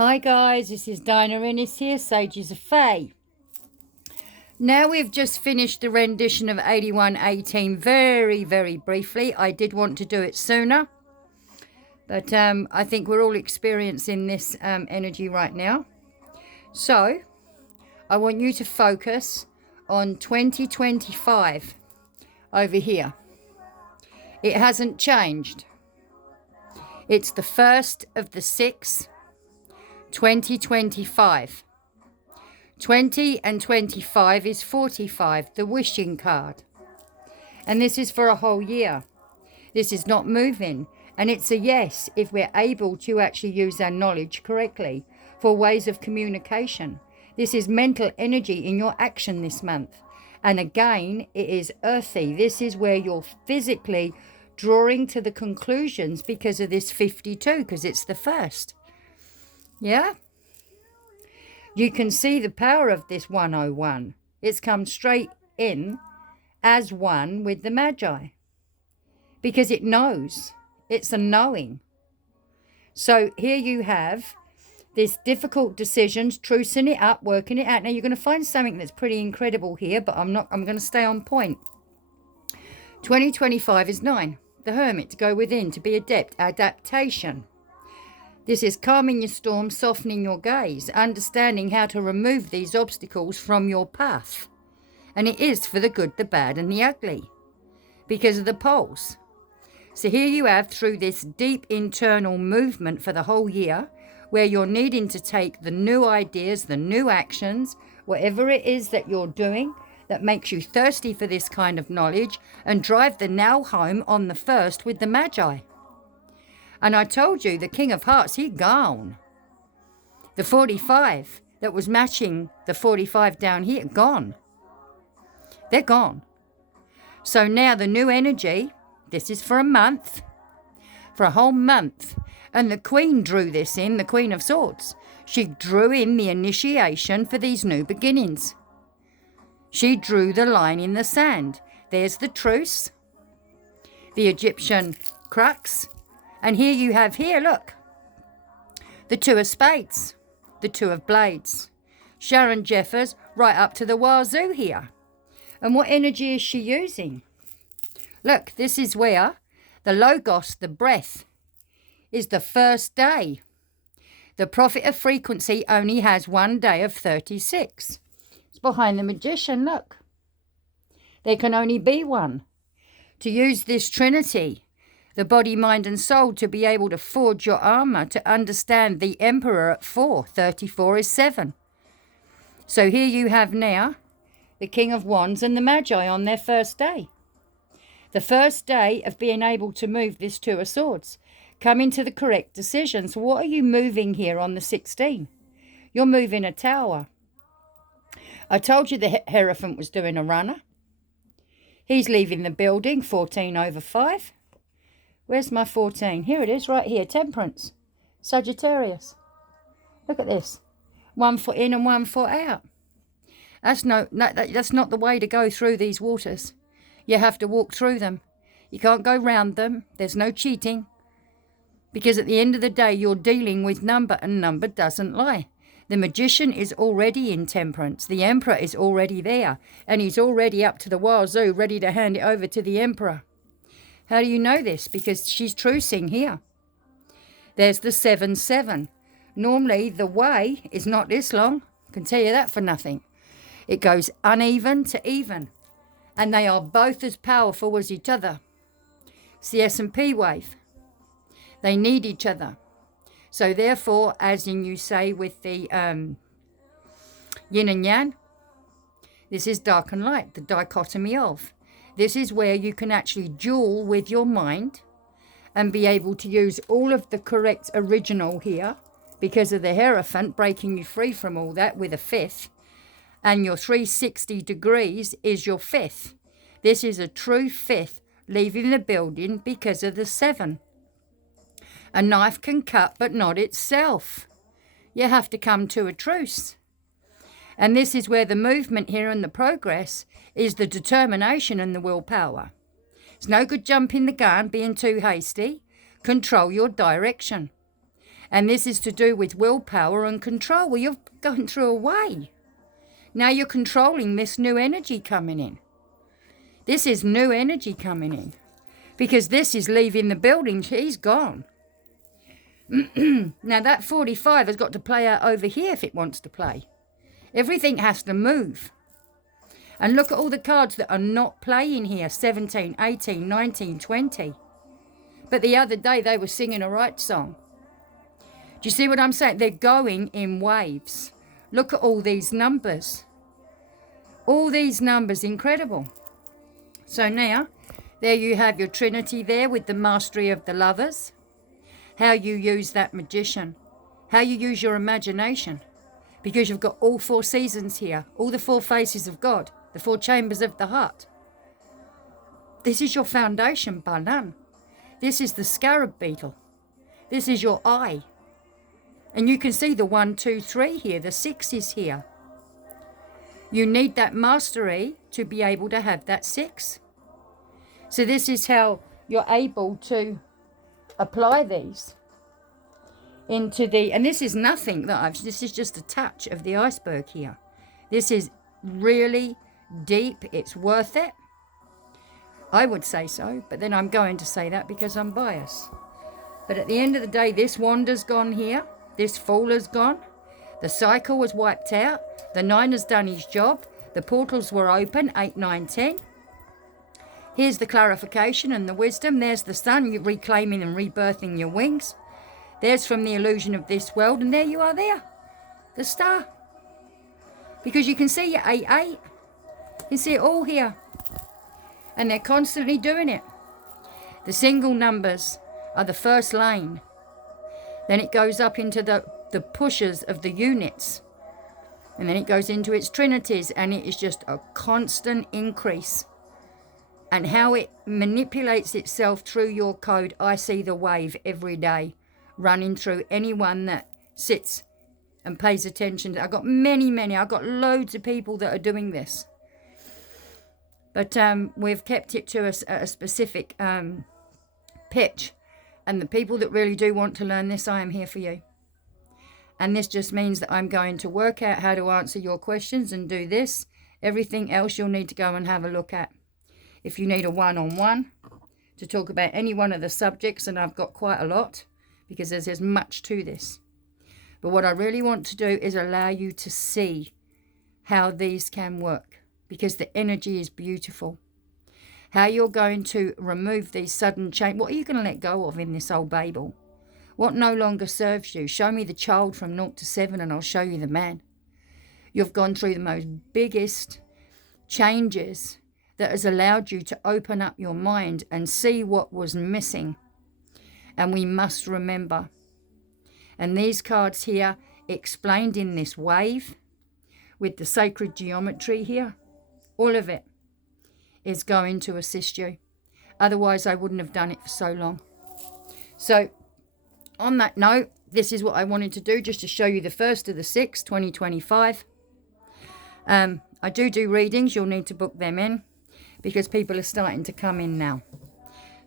Hi guys, this is Dinah Innes here, Sages of Fae. Now we've just finished the rendition of 8118 very briefly. I did want to do it sooner, but I think we're all experiencing this energy right now. So I want you to focus on 2025 over here. It hasn't changed. It's the 1st of the 6th, 2025. 20 and 25 is 45, the wishing card. And this is for a whole year. This is not moving. And it's a yes if we're able to actually use our knowledge correctly for ways of communication. This is mental energy in your action this month. And again, it is earthy. This is where you're physically drawing to the conclusions because of this 52, because it's the 1st. Yeah? You can see the power of this 101. It's come straight in as one with the Magi. Because it knows. It's a knowing. So here you have this difficult decisions, trucing it up, working it out. Now you're going to find something that's pretty incredible here, but I'm going to stay on point. 2025 is 9. The Hermit, to go within, to be adept, adaptation. This is calming your storm, softening your gaze, understanding how to remove these obstacles from your path. And it is for the good, the bad, and the ugly, because of the poles. So here you have, through this deep internal movement for the whole year, where you're needing to take the new ideas, the new actions, whatever it is that you're doing that makes you thirsty for this kind of knowledge, and drive the now home on the 1st with the Magi. And I told you, the King of Hearts, he gone. The 45 that was matching the 45 down here, gone. They're gone. So now the new energy, this is for a month, for a whole month. And the Queen drew this in, the Queen of Swords. She drew in the initiation for these new beginnings. She drew the line in the sand. There's the truce, the Egyptian crux. And here you have here, look, the 2 of spades, the 2 of blades. Sharon Jeffers right up to the wazoo here. And what energy is she using? Look, this is where the Logos, the breath, is the 1st day. The prophet of frequency only has 1 day of 36. It's behind the magician, look. There can only be one. To use this trinity, the body, mind and soul, to be able to forge your armor, to understand the emperor at 4. 34 is 7. So here you have now the King of Wands and the Magi on their 1st day. The 1st day of being able to move this 2 of Swords. Coming to the correct decisions. What are you moving here on the 16? You're moving a tower. I told you the Hierophant was doing a runner. He's leaving the building, 14 over 5. Where's my 14? Here it is, right here. Temperance. Sagittarius. Look at this. 1 foot in and 1 foot out. That's not the way to go through these waters. You have to walk through them. You can't go round them. There's no cheating. Because at the end of the day, you're dealing with number, and number doesn't lie. The magician is already in temperance. The emperor is already there. And he's already up to the wazoo, ready to hand it over to the emperor. How do you know this? Because she's trucing here. There's the 7-7. Normally, the way is not this long. I can tell you that for nothing. It goes uneven to even. And they are both as powerful as each other. It's the S&P wave. They need each other. So therefore, as in you say with the yin and yang, this is dark and light, the dichotomy of. This is where you can actually duel with your mind and be able to use all of the correct original here because of the Hierophant breaking you free from all that with a 5th. And your 360 degrees is your 5th. This is a true 5th leaving the building because of the 7. A knife can cut, but not itself. You have to come to a truce. And this is where the movement here and the progress is the determination and the willpower. It's no good jumping the gun, being too hasty. Control your direction. And this is to do with willpower and control. Well, you've gone through a way. Now you're controlling this new energy coming in. This is new energy coming in. Because this is leaving the building. He's gone. Now that 45 has got to play out over here if it wants to play. Everything has to move. And look at all the cards that are not playing here. 17, 18, 19, 20. But the other day they were singing a right song. Do you see what I'm saying? They're going in waves. Look at all these numbers. All these numbers, incredible. So now, there you have your Trinity there with the mastery of the lovers. How you use that magician. How you use your imagination. Because you've got all 4 seasons here. All the 4 faces of God. The 4 chambers of the heart. This is your foundation, Banan. This is the scarab beetle. This is your eye. And you can see the 1, 2, 3 here. The 6 is here. You need that mastery to be able to have that 6. So this is how you're able to apply these into the... And this is nothing that this is just a touch of the iceberg here. This is really deep. It's worth it. I would say so. But then I'm going to say that because I'm biased. But at the end of the day, this wander's gone here. This fool has gone. The cycle was wiped out. The 9 has done his job. The portals were open, 8, 9, 10. Here's the clarification and the wisdom. There's the sun, you're reclaiming and rebirthing your wings. There's from the illusion of this world. And there you are there. The star. Because you can see your 8, 8. You can see it all here. And they're constantly doing it. The single numbers are the first lane. Then it goes up into the pushes of the units. And then it goes into its trinities. And it is just a constant increase. And how it manipulates itself through your code. I see the wave every day running through anyone that sits and pays attention. I've got many. I've got loads of people that are doing this. But we've kept it to a specific pitch. And the people that really do want to learn this, I am here for you. And this just means that I'm going to work out how to answer your questions and do this. Everything else you'll need to go and have a look at. If you need a one-on-one to talk about any one of the subjects, and I've got quite a lot, because there's much to this. But what I really want to do is allow you to see how these can work, because the energy is beautiful. How you're going to remove these sudden change. What are you going to let go of in this old Babel? What no longer serves you? Show me the child from 0 to 7 and I'll show you the man. You've gone through the most biggest changes that has allowed you to open up your mind and see what was missing. And we must remember. And these cards here explained in this wave with the sacred geometry here, all of it is going to assist you. Otherwise, I wouldn't have done it for so long. So, on that note, this is what I wanted to do, just to show you the 1st of the 6th, 2025. I do readings. You'll need to book them in because people are starting to come in now.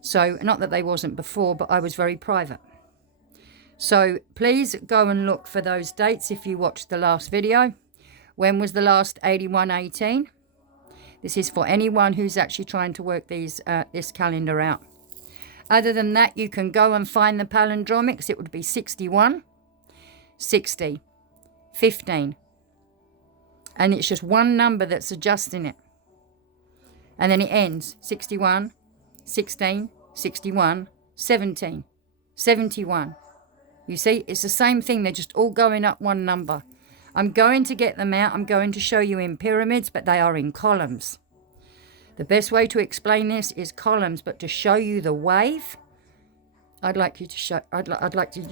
So, not that they wasn't before, but I was very private. So, please go and look for those dates if you watched the last video. When was the last 8118? This is for anyone who's actually trying to work these this calendar out. Other than that, you can go and find the palindromics. It would be 61, 60, 15. And it's just one number that's adjusting it. And then it ends 61, 16, 61, 17, 71. You see, it's the same thing. They're just all going up one number. I'm going to get them out. I'm going to show you in pyramids, but they are in columns. The best way to explain this is columns, but to show you the wave, I'd like you to show. I'd like you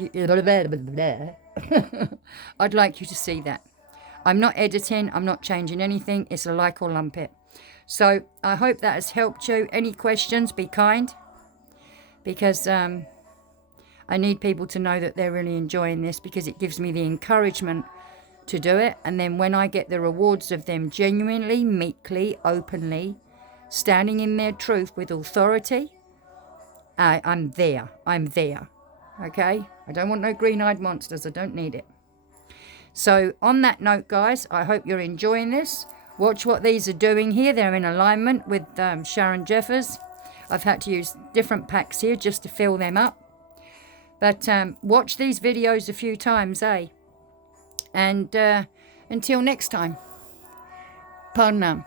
to see that. I'm not editing. I'm not changing anything. It's a like or lump it. So I hope that has helped you. Any questions? Be kind, because I need people to know that they're really enjoying this, because it gives me the encouragement to do it. And then when I get the rewards of them genuinely, meekly, openly, standing in their truth with authority, I'm there. Okay? I don't want no green-eyed monsters. I don't need it. So on that note, guys, I hope you're enjoying this. Watch what these are doing here. They're in alignment with Sharon Jeffers. I've had to use different packs here just to fill them up. But watch these videos a few times, eh? And until next time, pardon.